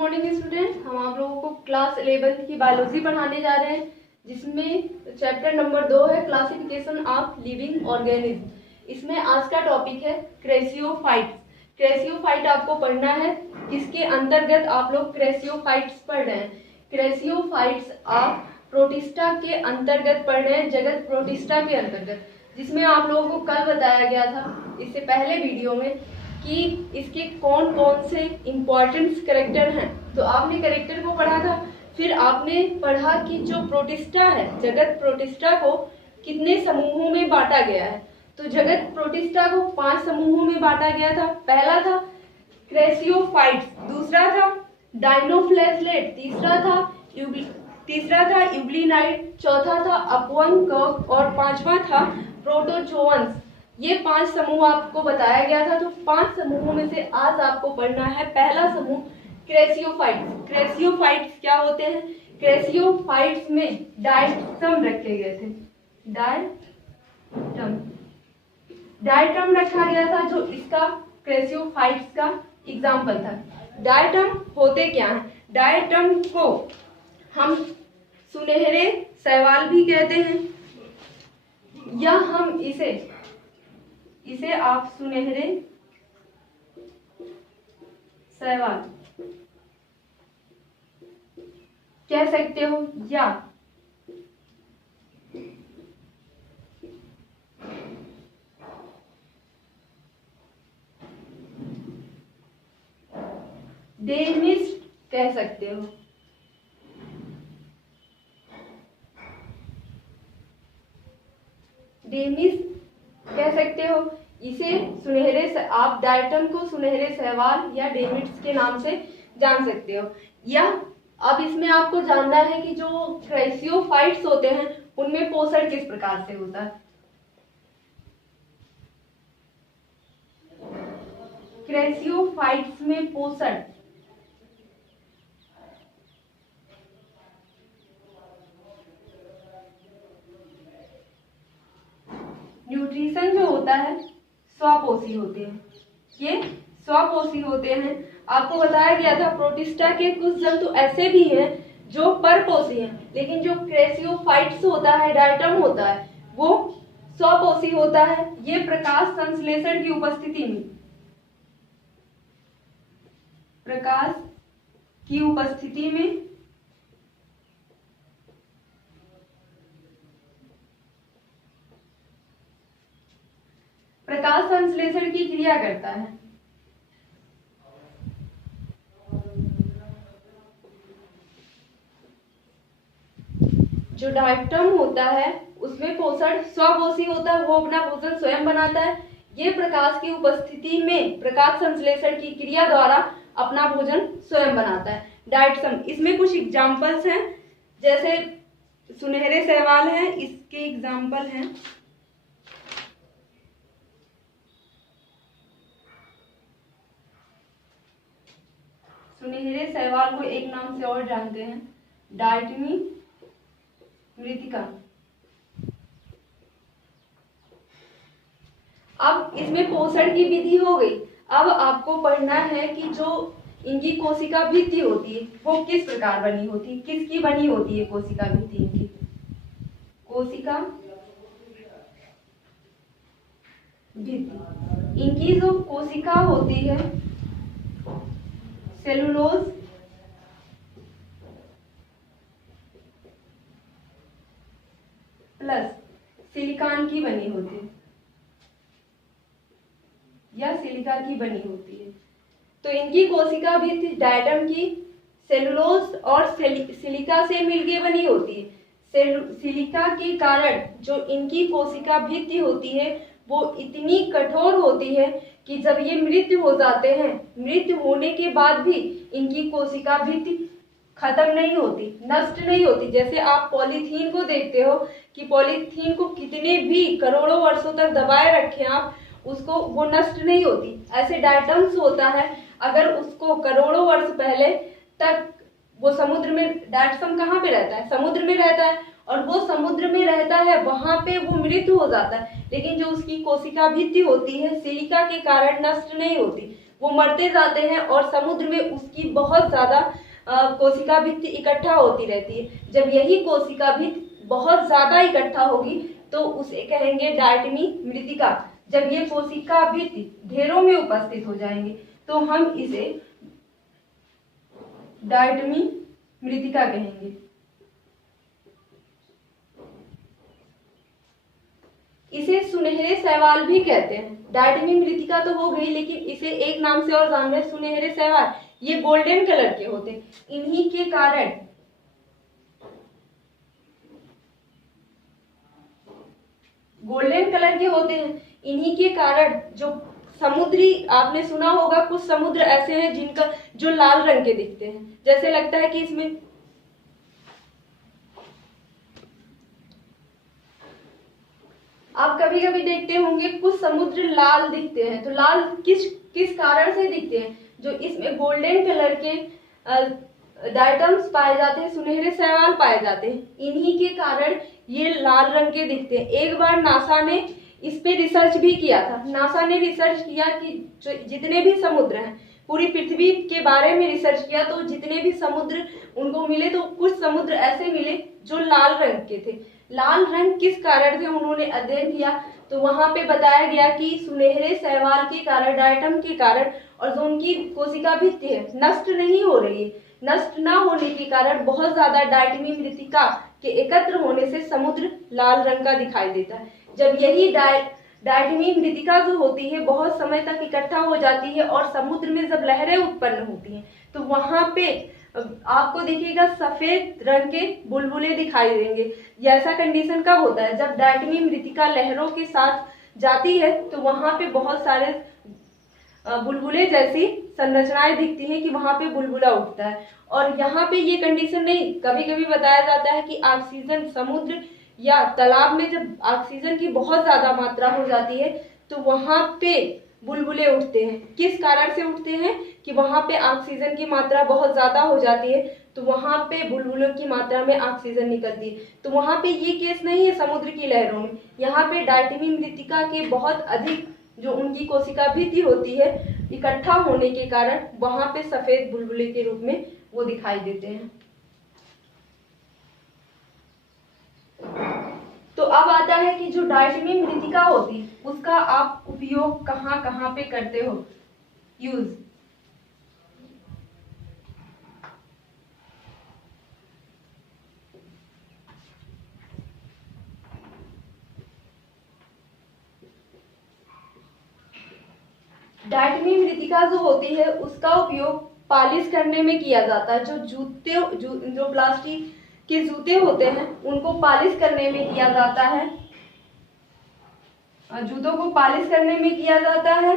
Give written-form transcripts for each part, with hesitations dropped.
Morning student, हम आप लोगों को क्लास 11 की बायोलॉजी पढ़ाने जा रहे हैं, जिसमें चैप्टर नंबर 2 है क्लासिफिकेशन ऑफ लिविंग ऑर्गेनिज्म। इसमें आज का टॉपिक है क्रेसियोफाइट्स। क्रेसियोफाइट आपको पढ़ना है, किसके अंतर्गत आप लोग क्रेसियोफाइट्स पढ़ रहे हैं। क्रेसियोफाइट्स आप प्रोटिस्टा के अंतर्गत पढ़ रहे हैं, जगत प्रोटिस्टा के अंतर्गत, जिसमें आप लोगों को कल बताया गया था इससे पहले वीडियो में कि इसके कौन कौन से इम्पोर्टेंट कैरेक्टर हैं। तो आपने कैरेक्टर को पढ़ा था, फिर आपने पढ़ा कि जो प्रोटिस्टा है, जगत प्रोटिस्टा को कितने समूहों में बांटा गया है। तो जगत प्रोटिस्टा को 5 समूहों में बांटा गया था। पहला था क्रेसियोफाइट्स, दूसरा था डायनोफ्लैजलेट, तीसरा था यूग्लिनाइड, चौथा था अपवन कर्व और 5वां था प्रोटोजोअन्स। ये 5 समूह आपको बताया गया था। तो 5 समूहों में से आज आपको पढ़ना है पहला समूह क्रेसियोफाइट्स। क्रेसियोफाइट्स क्या होते हैं? क्रेसियोफाइट्स में डायटम रखे गए थे। डायटम रखा गया था, जो इसका क्रेसियोफाइट्स का एग्जाम्पल था। डायटम होते क्या हैं? डायटम को हम सुनहरे शैवाल भी कहते हैं, या हम इसे आप सुनहरे शैवाल कह सकते हो, या डेनिस्ट कह सकते हो। डेनिस्ट कह सकते हो। इसे आप डायटम को सुनहरे शैवाल या डेनिट्स के नाम से जान सकते हो। या अब इसमें आपको जानना है कि जो क्रेसियोफाइट्स होते हैं उनमें पोषण किस प्रकार से होता है। क्रेसियोफाइट्स में पोषण न्यूट्रिशन जो होता है स्वपोषी होते हैं। ये स्वपोषी होते हैं। आपको बताया गया था प्रोटिस्टा के कुछ जंतु ऐसे भी हैं जो परपोषी हैं, लेकिन जो क्रेसियोफाइट्स होता है, डायटम होता है, वो स्वपोषी होता है। ये प्रकाश संश्लेषण की उपस्थिति में प्रकाश संश्लेषण की क्रिया करता है। जो डायटम होता है उसमें पोषण स्वपोषी होता है, वो अपना भोजन स्वयं बनाता है। ये प्रकाश की उपस्थिति में प्रकाश संश्लेषण की क्रिया द्वारा अपना भोजन स्वयं बनाता है। डायटम, इसमें कुछ एग्जाम्पल्स हैं, जैसे सुनहरे शैवाल है, इसके एग्जाम्पल हैं। सुनहरे शैवाल को एक नाम से और जानते हैं, डायटमी मृतिका। अब इसमें पोषण की विधि हो गई। अब आपको पढ़ना है कि जो इनकी कोशिका भित्ति होती है वो किस प्रकार बनी होती है, किसकी बनी होती है कोशिका भित्ति। इनकी कोशिका भित्ति, इनकी जो कोशिका होती है सेलुलोज प्लस सिलिकॉन की बनी होती है, या सिलिका की बनी होती है। तो इनकी कोशिका भित्ति डायटम की सेलुलोज और सिलिका से मिलकर बनी होती है। सिलिका के कारण जो इनकी कोशिका भित्ति होती है वो इतनी कठोर होती है कि जब ये मृत्यु हो जाते हैं, मृत्यु होने के बाद भी इनकी कोशिका भित्ति खत्म नहीं होती, नष्ट नहीं होती। जैसे आप पॉलीथीन को देखते हो कि पॉलीथीन को कितने भी करोड़ों वर्षों तक दबाए रखें आप, उसको वो नष्ट नहीं होती। ऐसे डायटम्स होता है, अगर उसको करोड़ों वर्ष पहले तक वो समुद्र में, डायटम कहाँ पे रहता है? समुद्र में रहता है, और वो समुद्र में रहता है, वहां पे वो मृत्यु हो जाता है। लेकिन जो उसकी कोशिका भित्ति होती है सिलिका के कारण नष्ट नहीं होती, वो मरते जाते हैं और समुद्र में उसकी बहुत ज़्यादा कोशिका भित्ति इकट्ठा होती रहती है। जब यही कोशिका भित्ति बहुत ज़्यादा इकट्ठा होगी तो उसे कहेंगे डायटमी मृतिका। जब ये कोशिका भित्ति ढेरों में उपस्थित हो जाएंगे तो हम इसे डायटमी मृतिका कहेंगे। इसे सुनहरे शैवाल भी कहते हैं। डायटमी मृतिका तो हो गई, लेकिन इसे एक नाम से और जान रहे हैं, सुनहरे शैवाल। ये गोल्डन कलर के होते हैं। इन्हीं के कारण गोल्डन कलर के होते हैं। इन्हीं के कारण जो समुद्री, आपने सुना होगा कुछ समुद्र ऐसे हैं जिनका जो लाल रंग के दिखते हैं, जैसे लगता है कि इसमें आप कभी कभी देखते होंगे कुछ समुद्र लाल दिखते हैं। तो लाल किस कारण से दिखते हैं? जो इसमें गोल्डन कलर के डायटम्स पाए जाते हैं, सुनहरे शैवाल पाए जाते हैं, इन्हीं के कारण ये लाल रंग के दिखते हैं। एक बार नासा ने इस पे रिसर्च भी किया था। नासा ने रिसर्च किया कि जितने भी समुद्र हैं, पूरी पृथ्वी के बारे में रिसर्च किया, तो जितने भी समुद्र उनको मिले तो कुछ समुद्र ऐसे मिले जो लाल रंग के थे। लाल रंग किस कारण से उन्होंने अध्ययन किया तो वहां पे बताया गया कि सुनहरे शैवाल के कारण, डायटम के कारण, और जो उनकी कोशिका भित्ति है नष्ट नहीं हो रही है, नष्ट ना होने के कारण बहुत ज्यादा डायटमी मृतिका के एकत्र होने से समुद्र लाल रंग का दिखाई देता है। जब यही डायटमी मृतिका जो होती है बहुत समय तक इकट्ठा हो जाती है और समुद्र में जब लहरें उत्पन्न होती हैं तो वहां पे आपको देखिएगा सफेद रंग के बुलबुले दिखाई देंगे। ऐसा कंडीशन कब होता है? जब डायटमी मृतिका लहरों के साथ जाती है तो वहां पे बहुत सारे बुलबुले जैसी संरचनाएं दिखती हैं कि वहां पे बुलबुला उठता है। और यहाँ पे ये कंडीशन नहीं, कभी कभी बताया जाता है कि ऑक्सीजन, समुद्र या तालाब में जब ऑक्सीजन की बहुत ज्यादा मात्रा हो जाती है तो वहां पे बुलबुले उठते हैं। किस कारण से उठते हैं? कि वहां पे ऑक्सीजन की मात्रा बहुत ज्यादा हो जाती है तो वहां पे बुलबुलों की मात्रा में ऑक्सीजन निकलती है। तो वहां पे ये केस नहीं है समुद्र की लहरों में। यहाँ पे डायटमी मृतिका के बहुत अधिक जो उनकी कोशिका भित्ति होती है इकट्ठा होने के कारण वहां पे सफेद बुलबुले के रूप में वो दिखाई देते हैं। तो अब आता है कि जो डायटमी मृतिका होती है उसका आप उपयोग कहाँ कहाँ पे करते हो, यूज। डायटमी मृतिका जो होती है उसका उपयोग पॉलिश करने में किया जाता है। जो प्लास्टिक के जूते होते हैं उनको पॉलिश करने में किया जाता है, जूतों को पॉलिश करने में किया जाता है।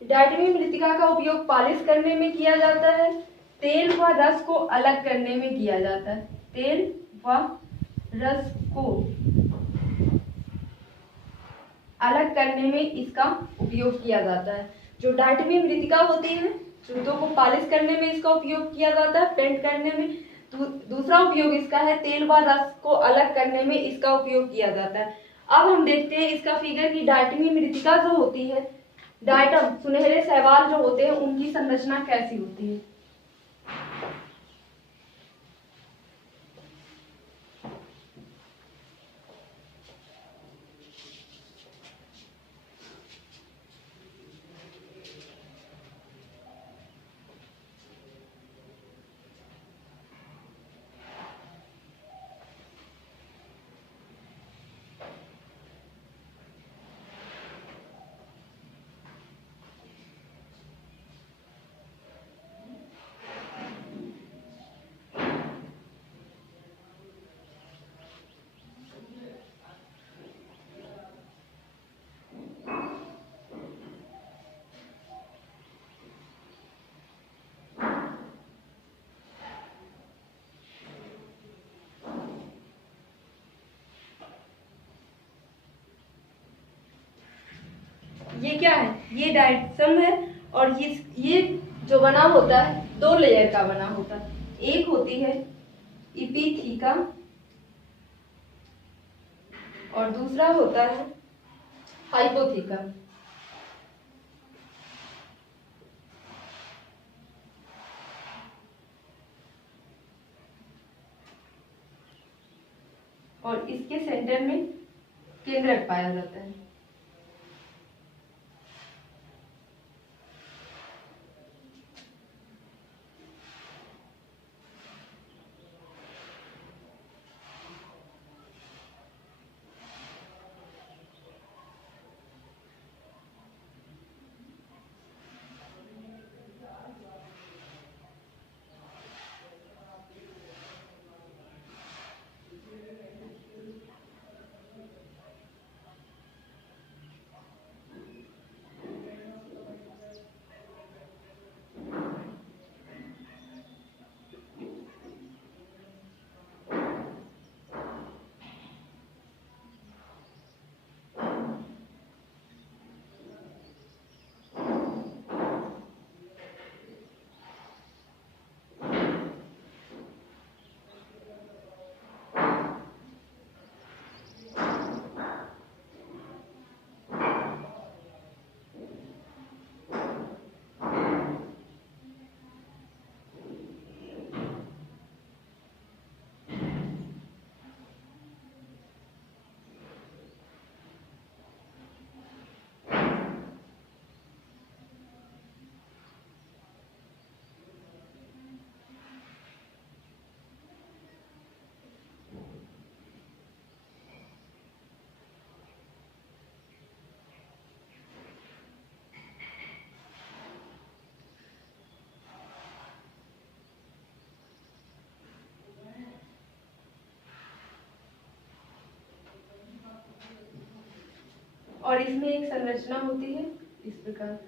डायटमी मृतिका का उपयोग पॉलिश करने में किया जाता है। तेल व रस को अलग करने में किया जाता है। तेल व रस को अलग करने में इसका उपयोग किया जाता है। जो डायटमी मृतिका होती है जूतों को पॉलिश करने में इसका उपयोग किया जाता है, पेंट करने में। दूसरा उपयोग इसका है तेल व रस को अलग करने में इसका उपयोग किया जाता है। अब हम देखते हैं इसका फिगर की डायटमी मृतिका जो होती है, डायटम सुनहरे शैवाल जो होते हैं उनकी संरचना कैसी होती है। ये क्या है? ये डायटम है और ये जो बना होता है दो लेयर का बना होता है। एक होती है इपिथीका और दूसरा होता है हाइपोथीका। और इसके सेंटर में केंद्रक पाया जाता है। और इसमें एक संरचना होती है इस प्रकार।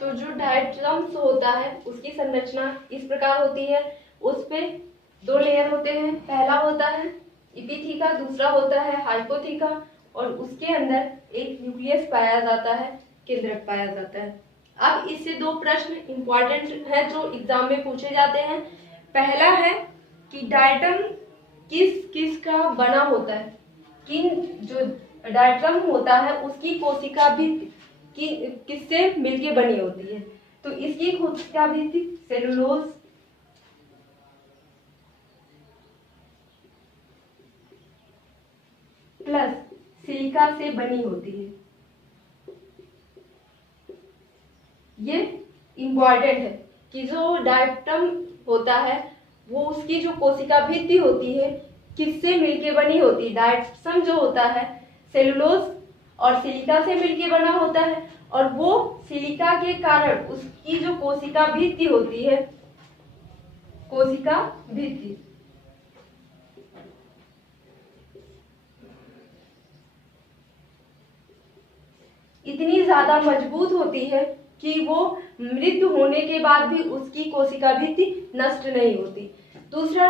तो जो डायटम्स होता है उसकी संरचना इस प्रकार होती है। उस पे दो लेयर होते हैं, पहला होता है इपिथीका, दूसरा होता है हाइपोथीका और उसके अंदर एक न्यूक्लियस पाया जाता है, केंद्रक पाया जाता है। अब इससे दो प्रश्न इंपॉर्टेंट है जो एग्जाम में पूछे जाते हैं। पहला है कि डायटम किस किस का बना होता है, किन जो डायटम होता है उसकी कोशिका भी किससे मिलके बनी होती है। तो इसकी कोशिका भी सेलुलोज प्लस सिलिका से बनी होती है। ये इंपॉर्टेंट है कि जो डायटम होता है वो उसकी जो कोशिका भित्ति होती है किससे मिलके बनी होती है। डायटम जो होता है सेलुलोज और सिलिका से मिलके बना होता है और वो सिलिका के कारण उसकी जो कोशिका भित्ति होती है, कोशिका भित्ति, इतनी ज़्यादा मजबूत होती है कि वो मृत्यु होने के बाद भी उसकी कोशिका भित्ति नष्ट नहीं होती। दूसरा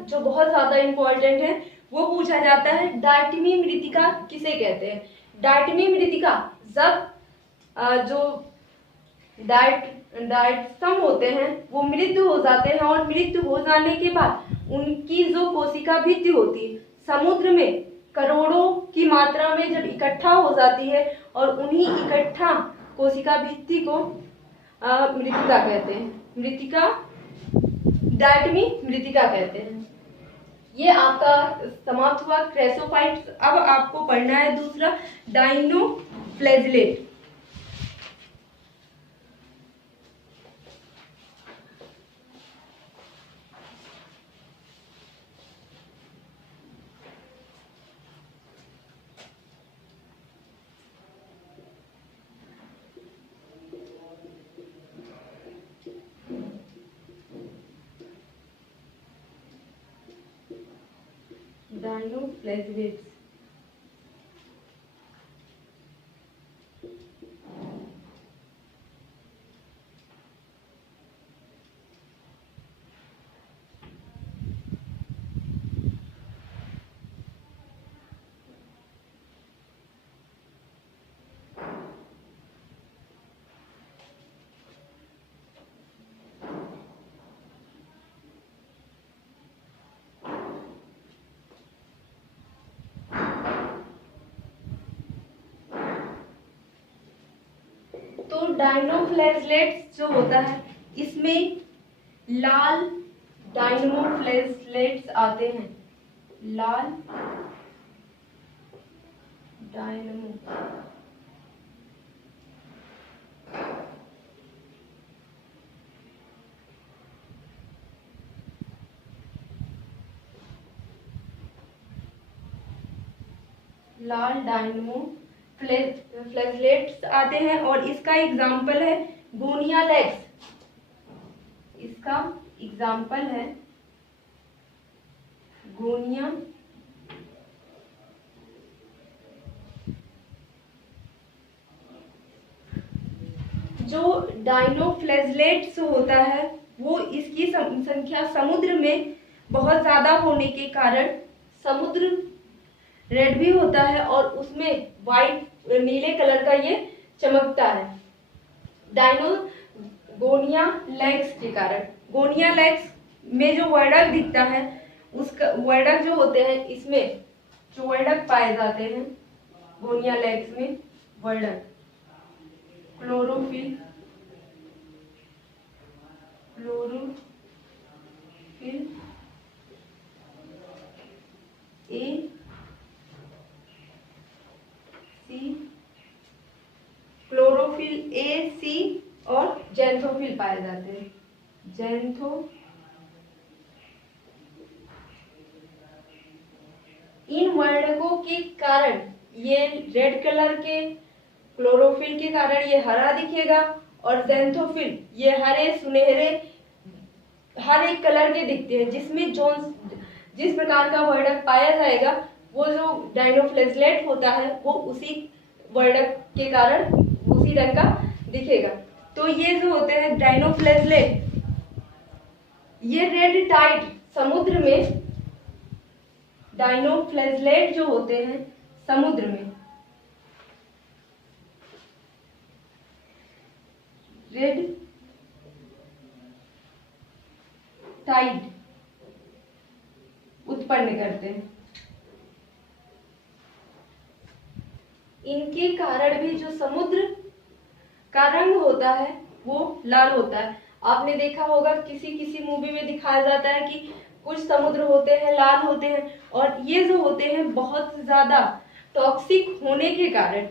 जो बहुत ज़्यादा इम्पोर्टेंट है वो पूछा जाता है, डायटमी मृतिका किसे कहते हैं। डायटमी मृतिका जब जो डायटसम होते हैं वो मृत्यु हो जाते हैं, और मृत्यु हो जाने के बाद उनकी जो कोशिका भित्ति होती है समुद्र में करोड़ों की मात्रा में जब इकट्ठा हो जाती है, और उन्हीं इकट्ठा कोशिका भित्ति को मृतिका कहते हैं। मृतिका डायटमी मृतिका कहते हैं। ये आपका समाप्त हुआ क्रेसोफाइट्स। अब आपको पढ़ना है दूसरा, डायनोफ्लैजिलेट। डायनोफ्लैजिलेट्स तो डायनोफ्लैजिलेट्स जो होता है इसमें लाल डायनोफ्लैजिलेट्स आते हैं। लाल डायनमो लाल डायनमो फ्लैजिलेट्स आते हैं, और इसका एग्जाम्पल है गोनिया लेग्स। इसका एग्जाम्पल है गोनिया जो डायनोफ्लैजिलेट्स होता है वो इसकी संख्या समुद्र में बहुत ज्यादा होने के कारण समुद्र रेड भी होता है, और उसमें वाइट नीले कलर का ये चमकता है गोनिया लेग्स के कारण। गोनिया लेग्स में जो वर्डक दिखता है उसका वर्डक जो होते हैं, इसमें जो वर्डक पाए जाते हैं गोनिया लेग्स में, वर्डक क्लोरोफिल ए क्लोरोफिल ए सी और जेंथोफिल पाए जाते हैं। इन वर्णकों के कारण ये रेड कलर के, क्लोरोफिल के कारण ये हरा दिखेगा, और जेंथोफिल ये हरे सुनहरे हर एक कलर के दिखते हैं। जिसमें जिस प्रकार का वर्णक पाया जाएगा वो जो डायनोफ्लैजिलेट होता है वो उसी वर्णक के कारण उसी रंग का दिखेगा। तो ये जो होते हैं डायनोफ्लैजिलेट, ये रेड टाइड समुद्र में, डायनोफ्लैजिलेट जो होते हैं समुद्र में रेड टाइड उत्पन्न करते हैं। इनके कारण भी जो समुद्र का रंग होता है वो लाल होता है। आपने देखा होगा किसी मूवी में दिखाया जाता है कि कुछ समुद्र होते हैं लाल होते हैं, और ये जो होते हैं बहुत ज्यादा टॉक्सिक होने के कारण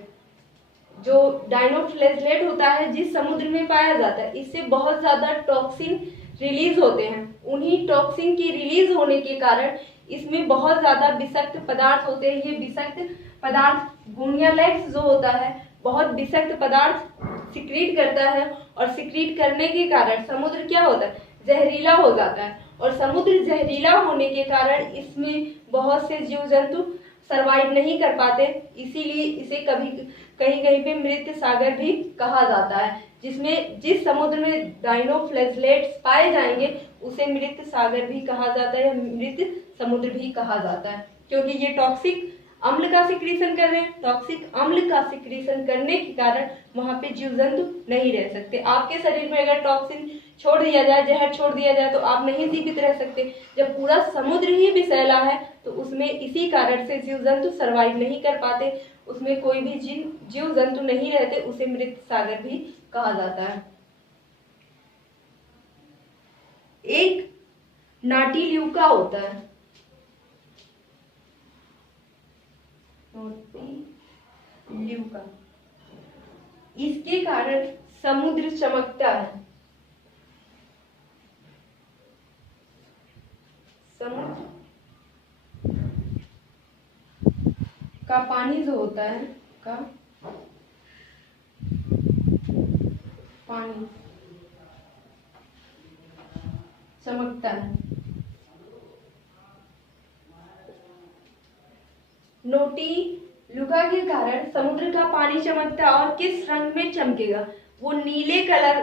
जो डायनोफ्लैजिलेट होता है जिस समुद्र में पाया जाता है, इससे बहुत ज्यादा टॉक्सिन रिलीज होते हैं। उन्हीं टॉक्सिन की रिलीज होने के कारण इसमें बहुत ज्यादा विषाक्त पदार्थ होते हैं। ये विषाक्त पदार्थ गोनिया लेग्स जो होता है बहुत विषाक्त पदार्थ सिक्रीट करता है, और सिक्रीट करने के कारण समुद्र क्या होता है, जहरीला हो जाता है। और समुद्र जहरीला होने के कारण इसमें बहुत से जीव जंतु सरवाइव नहीं कर पाते, इसीलिए इसे कभी कहीं कहीं पे मृत सागर भी कहा जाता है। जिसमें जिस समुद्र में डायनोफ्लैगेलेट्स पाए जाएंगे उसे मृत सागर भी कहा जाता है या मृत समुद्र भी कहा जाता है, क्योंकि ये टॉक्सिक अम्ल का सिक्रीशन कर रहे हैं। टॉक्सिक अम्ल का सिक्रीशन करने के कारण वहां पे जीव जंतु नहीं रह सकते। आपके शरीर में अगर टॉक्सिन छोड़ दिया जाए, जहर छोड़ दिया जाए, तो आप नहीं जीवित रह सकते। जब पूरा समुद्र ही विषैला है तो उसमें इसी कारण से जीव जंतु सर्वाइव नहीं कर पाते, उसमें कोई भी जीव जंतु नहीं रहते, उसे मृत सागर भी कहा जाता है। एक नाटील्यूका होता है, नाटील्यूका, इसके कारण समुद्र चमकता है। समुद्र का पानी जो होता है, का पानी चमकता है। नाटील्यूका के कारण समुद्र का पानी चमकता है। और किस रंग में चमकेगा? वो नीले कलर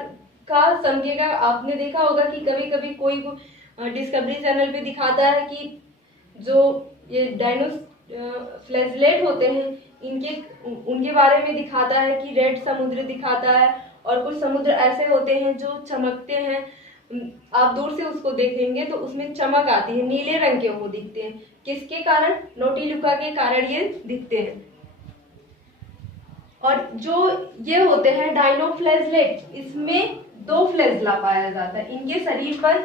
का चमकेगा। आपने देखा होगा कि कभी कभी कोई डिस्कवरी चैनल पे दिखाता है कि जो ये डायनोफ्लैगेलेट होते हैं उनके बारे में दिखाता है कि रेड समुद्र दिखाता है, और कुछ समुद्र ऐसे होते हैं जो चमकते हैं। आप दूर से उसको देखेंगे तो उसमें चमक आती है, नीले रंग के वो दिखते हैं। किसके कारण? नाटील्यूका के कारण ये दिखते हैं। और जो ये होते हैं डायनोफ्लैगेलेट, इसमें दो फ्लैगेला पाया जाता है। इनके शरीर पर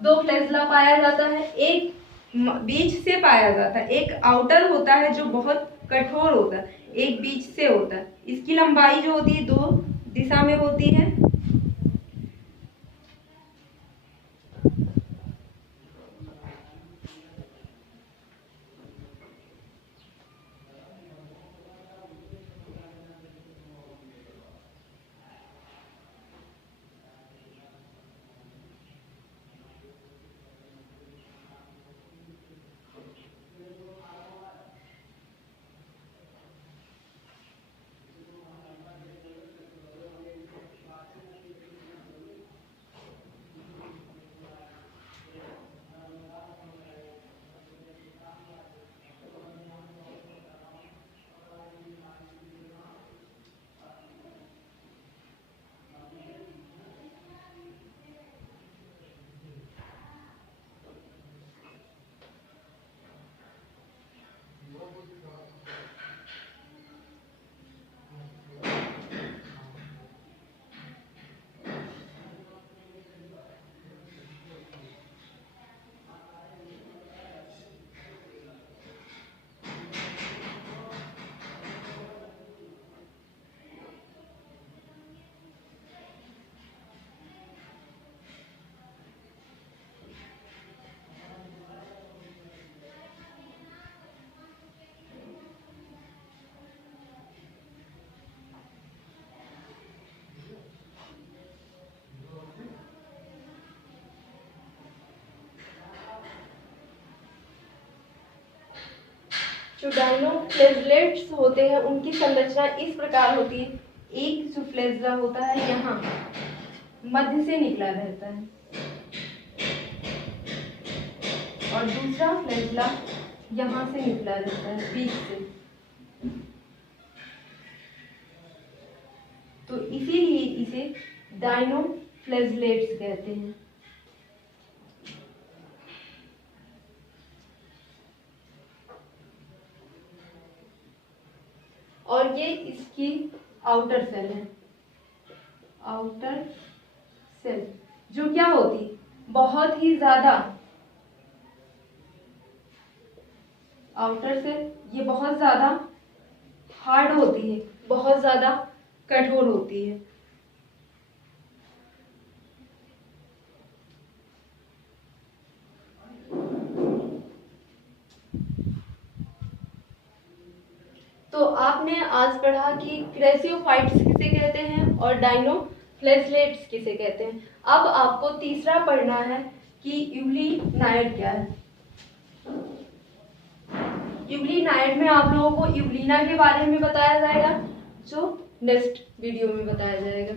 दो फ्लैगेला पाया जाता है। एक बीच से पाया जाता है, एक आउटर होता है जो बहुत कठोर होता है, एक बीच से होता है। इसकी लंबाई जो होती है दो दिशा में होती है। जो डायनोफ्लैगेलेट्स होते हैं उनकी संरचना इस प्रकार होती है। एक जो फ्लैगेला होता है यहाँ मध्य से निकला रहता है, और दूसरा फ्लैगेला यहाँ से निकला रहता है, बीच से। तो इसीलिए इसे डायनोफ्लैगेलेट्स कहते हैं। और ये इसकी आउटर सेल है। आउटर सेल जो क्या होती है, बहुत ही ज्यादा, आउटर सेल ये बहुत ज्यादा हार्ड होती है, बहुत ज्यादा कठोर होती है। तो आपने आज पढ़ा कि क्रेसियोफाइट्स किसे कहते हैं और डायनोफ्लैगेलेट्स किसे कहते हैं। अब आपको तीसरा पढ़ना है कि यूलिनाइड क्या है। यूग्लिनाइड में आप लोगों को यूग्लिना के बारे में बताया जाएगा, जो नेक्स्ट वीडियो में बताया जाएगा।